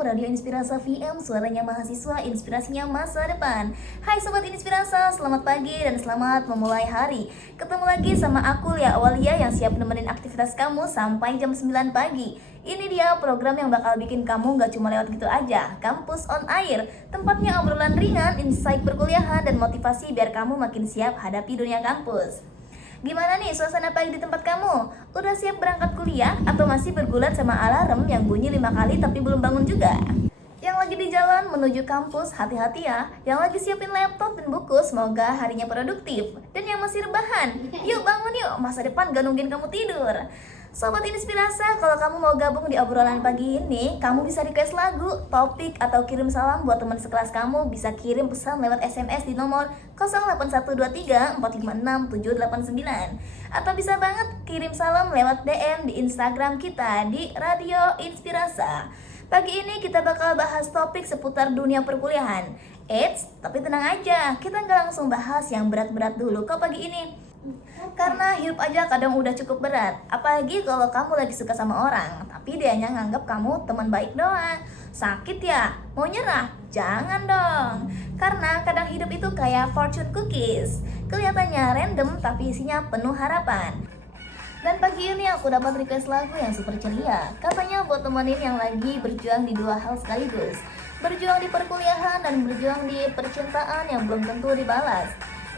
Radio Inspirasa VM, suaranya mahasiswa, inspirasinya masa depan. Hai Sobat Inspirasa, selamat pagi dan selamat memulai hari. Ketemu lagi sama aku Lia Awalia yang siap nemenin aktivitas kamu sampai jam 9 pagi. Ini dia program yang bakal bikin kamu gak cuma lewat gitu aja, Kampus on Air. Tempatnya obrolan ringan, insight perkuliahan, dan motivasi biar kamu makin siap hadapi dunia kampus. Gimana nih suasana pagi di tempat kamu? Udah siap berangkat kuliah atau masih bergulat sama alarm yang bunyi 5 kali tapi belum bangun juga? Yang lagi di jalan menuju kampus, hati-hati ya. Yang lagi siapin laptop dan buku, semoga harinya produktif. Dan yang masih rebahan, yuk bangun yuk, masa depan gak nungguin kamu tidur. Sobat Inspirasa, kalau kamu mau gabung di obrolan pagi ini, kamu bisa request lagu, topik, atau kirim salam buat teman sekelas kamu. Bisa kirim pesan lewat SMS di nomor 08123 456 789. Atau bisa banget kirim salam lewat DM di Instagram kita di Radio Inspirasa. Pagi ini kita bakal bahas topik seputar dunia perkuliahan. Eits, tapi tenang aja, kita nggak langsung bahas yang berat-berat dulu kok pagi ini. Karena hidup aja kadang udah cukup berat. Apalagi kalau kamu lagi suka sama orang, tapi dianya nganggap kamu teman baik doang. Sakit ya? Mau nyerah? Jangan dong. Karena kadang hidup itu kayak fortune cookies. Kelihatannya random tapi isinya penuh harapan. Dan pagi ini aku dapat request lagu yang super ceria. Katanya buat temenin yang lagi berjuang di dua hal sekaligus. Berjuang di perkuliahan dan berjuang di percintaan yang belum tentu dibalas.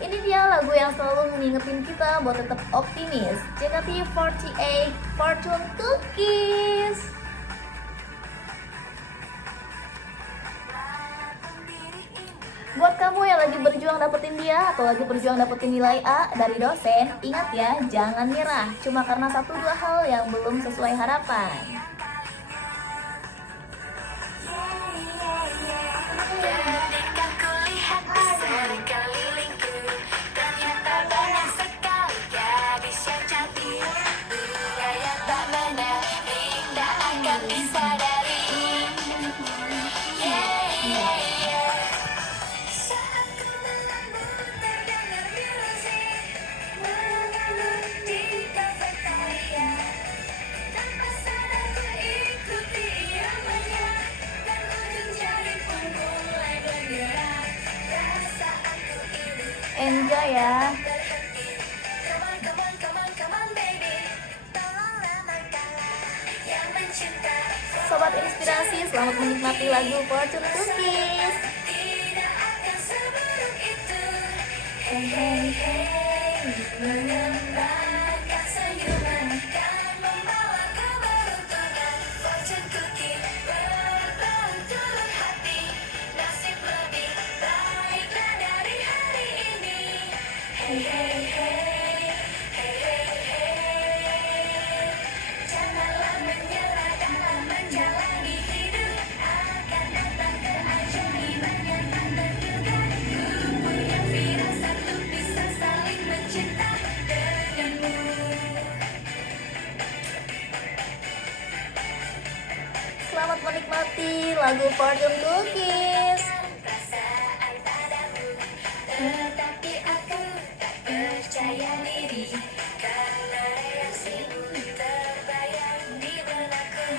Ini dia lagu yang selalu ngingetin kita buat tetap optimis. JKT48 Fortune Cookies. Buat kamu yang lagi berjuang dapetin dia atau lagi berjuang dapetin nilai A dari dosen, ingat ya, jangan nyerah cuma karena 1-2 hal yang belum sesuai harapan. Enjoy ya. Sobat Inspirasi, selamat menikmati lagu Fortune Cookies. Hey, hey, hey, menembakkan senyuman dan membawa keberuntungan. Fortune Cookie berbentuk hati, nasib lebih baiklah dari hari ini. Hey, hey, hey, hey, hey, hey. Janganlah menyerah dalam menjalani hidup. Akan datang keajaiban yang tak terduga. Ku punya firasat untuk bisa saling mencinta denganmu. Selamat menikmati lagu Fortune Cookies. Perasaan padamu, tetapi aku tak percaya diri karena reaksimu terbayang di benakku.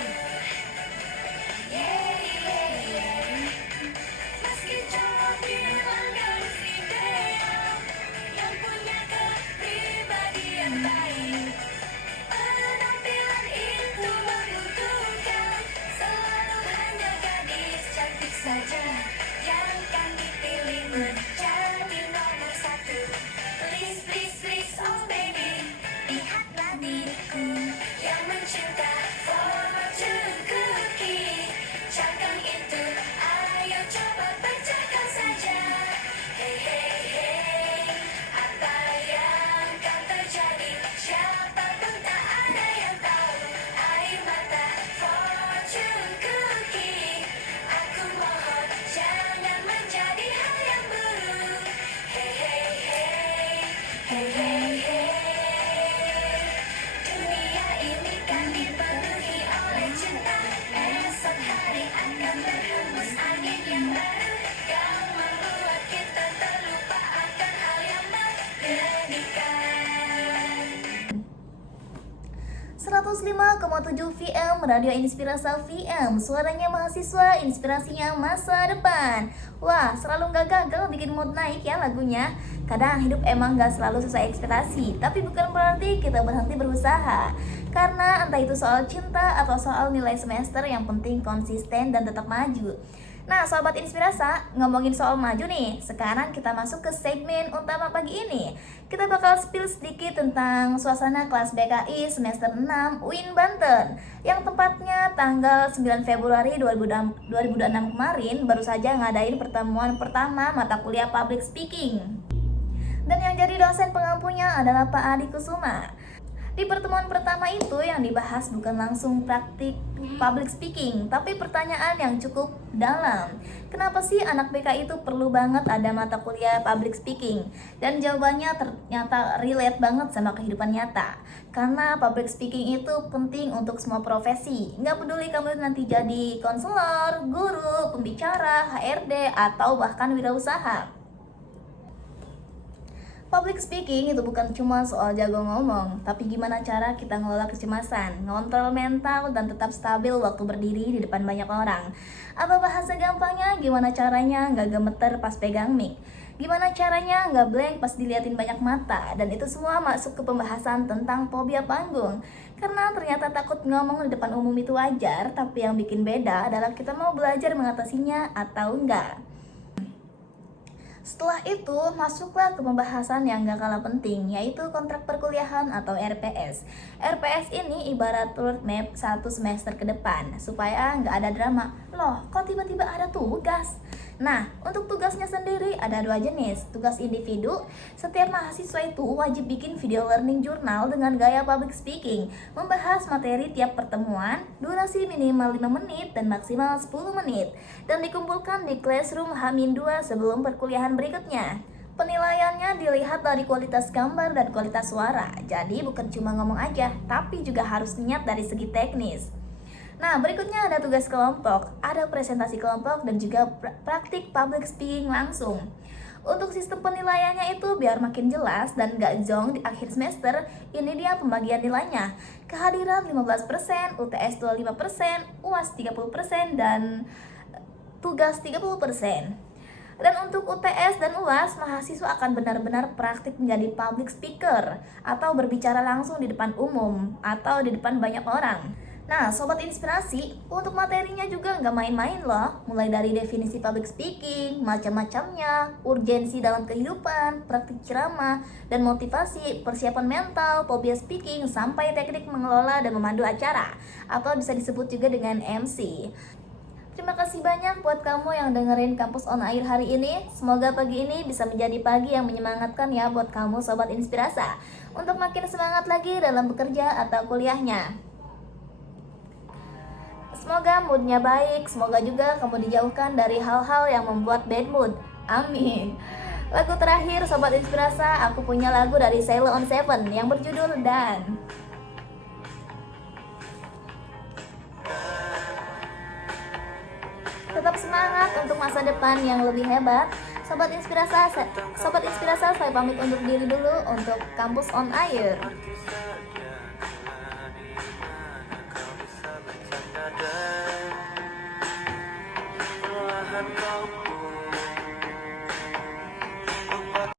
Yeah, yeah, yeah. Meski cowok bilang gadis ideal yang punya kepribadian baik, penampilan itu membuktikan selalu hanya gadis cantik saja yang kan dipilih menjadi nomor 1. Please, please, please, oh baby, lihatlah diriku yang mencinta fortune cookie. Cangkang itu, ayo coba bacakan saja. Hey, hey, hey, apa yang akan terjadi? Siapa pun tak ada yang tahu. Air mata fortune cookie, aku mohon jangan menjadi hal yang buruk. Hey, hey, hey, hey, hey, hey. Dunia ini kan dipenuhi oleh cinta. Esok hari akan berhembus angin yang baru yang membuat kita terlupa akan hal yang mengerikan. 105,7 VM Radio Inspirasa VM, suaranya mahasiswa, inspirasinya masa depan. Wah, selalu gak gagal bikin mood naik ya lagunya. Kadang hidup emang gak selalu sesuai ekspektasi, tapi bukan berarti kita berhenti berusaha. Karena entah itu soal cinta atau soal nilai semester, yang penting konsisten dan tetap maju. Nah, Sobat Inspirasa, ngomongin soal maju nih, sekarang kita masuk ke segmen utama pagi ini. Kita bakal spill sedikit tentang suasana kelas BKI semester 6 UIN Banten, yang tepatnya tanggal 9 Februari 2006 kemarin baru saja ngadain pertemuan pertama mata kuliah Public Speaking. Dan yang jadi dosen pengampunya adalah Pak Adi Kusuma. Di pertemuan pertama itu yang dibahas bukan langsung praktik public speaking, tapi pertanyaan yang cukup dalam. Kenapa sih anak BK itu perlu banget ada mata kuliah public speaking? Dan jawabannya ternyata relate banget sama kehidupan nyata. Karena public speaking itu penting untuk semua profesi. Nggak peduli kamu nanti jadi konselor, guru, pembicara, HRD, atau bahkan wirausaha. Public speaking itu bukan cuma soal jago ngomong, tapi gimana cara kita ngelola kecemasan, ngontrol mental, dan tetap stabil waktu berdiri di depan banyak orang. Atau bahasa gampangnya, gimana caranya nggak gemeter pas pegang mic, gimana caranya nggak blank pas diliatin banyak mata. Dan itu semua masuk ke pembahasan tentang fobia panggung. Karena ternyata takut ngomong di depan umum itu wajar, tapi yang bikin beda adalah kita mau belajar mengatasinya atau enggak. Setelah itu, masuklah ke pembahasan yang gak kalah penting, yaitu kontrak perkuliahan atau RPS. RPS ini ibarat roadmap 1 semester ke depan, supaya gak ada drama. Loh, kok tiba-tiba ada tugas? Nah, untuk tugasnya sendiri ada 2 jenis. Tugas individu, setiap mahasiswa itu wajib bikin video learning journal dengan gaya public speaking, membahas materi tiap pertemuan, durasi minimal 5 menit dan maksimal 10 menit, dan dikumpulkan di classroom H-2 sebelum perkuliahan berikutnya. Penilaiannya dilihat dari kualitas gambar dan kualitas suara. Jadi bukan cuma ngomong aja, tapi juga harus niat dari segi teknis. Nah, berikutnya ada tugas kelompok, ada presentasi kelompok, dan juga praktik public speaking langsung. Untuk sistem penilaiannya itu biar makin jelas dan gak zonk di akhir semester, ini dia pembagian nilainya. Kehadiran 15%, UTS 25%, UAS 30%, dan tugas 30%. Dan untuk UTS dan UAS, mahasiswa akan benar-benar praktik menjadi public speaker atau berbicara langsung di depan umum atau di depan banyak orang. Nah, Sobat Inspirasi, untuk materinya juga nggak main-main loh. Mulai dari definisi public speaking, macam-macamnya, urgensi dalam kehidupan, praktik ceramah, dan motivasi, persiapan mental, fobia speaking, sampai teknik mengelola dan memandu acara, atau bisa disebut juga dengan MC. Terima kasih banyak buat kamu yang dengerin Kampus On Air hari ini. Semoga pagi ini bisa menjadi pagi yang menyemangatkan ya buat kamu Sobat Inspirasa, untuk makin semangat lagi dalam bekerja atau kuliahnya. Semoga moodnya baik, semoga juga kamu dijauhkan dari hal-hal yang membuat bad mood. Amin. Lagu terakhir Sobat Inspirasa, aku punya lagu dari Sailor on Seven yang berjudul Dan. Tetap semangat untuk masa depan yang lebih hebat. Sobat Inspirasa, saya pamit undur diri dulu untuk Kampus On Air.